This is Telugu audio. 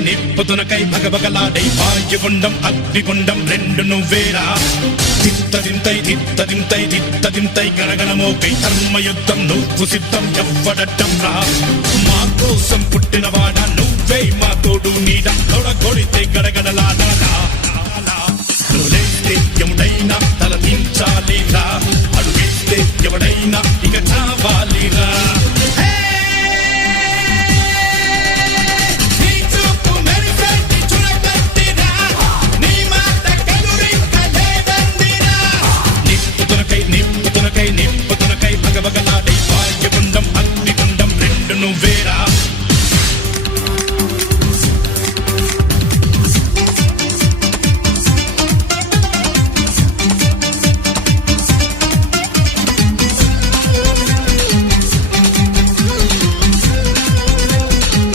నిప్పుతునకై భగభగలాడై వాయుగుండం అగ్నిగుండం రెండు నువ్వేరా తిత్తదింతై గణగణమోకై ధర్మయుద్ధం నువ్వు సిద్ధం ఎవ్వడట్టం రా మా కోసం పుట్టినవాడా నువ్వే మా తోడు నీడ తొడగొడితే గడగడలాడాలా నువ్వేస్తే ఎముడైనా తల దించాలిరా అడుగేస్తే ఎవడైనా ఇక చావాలిరా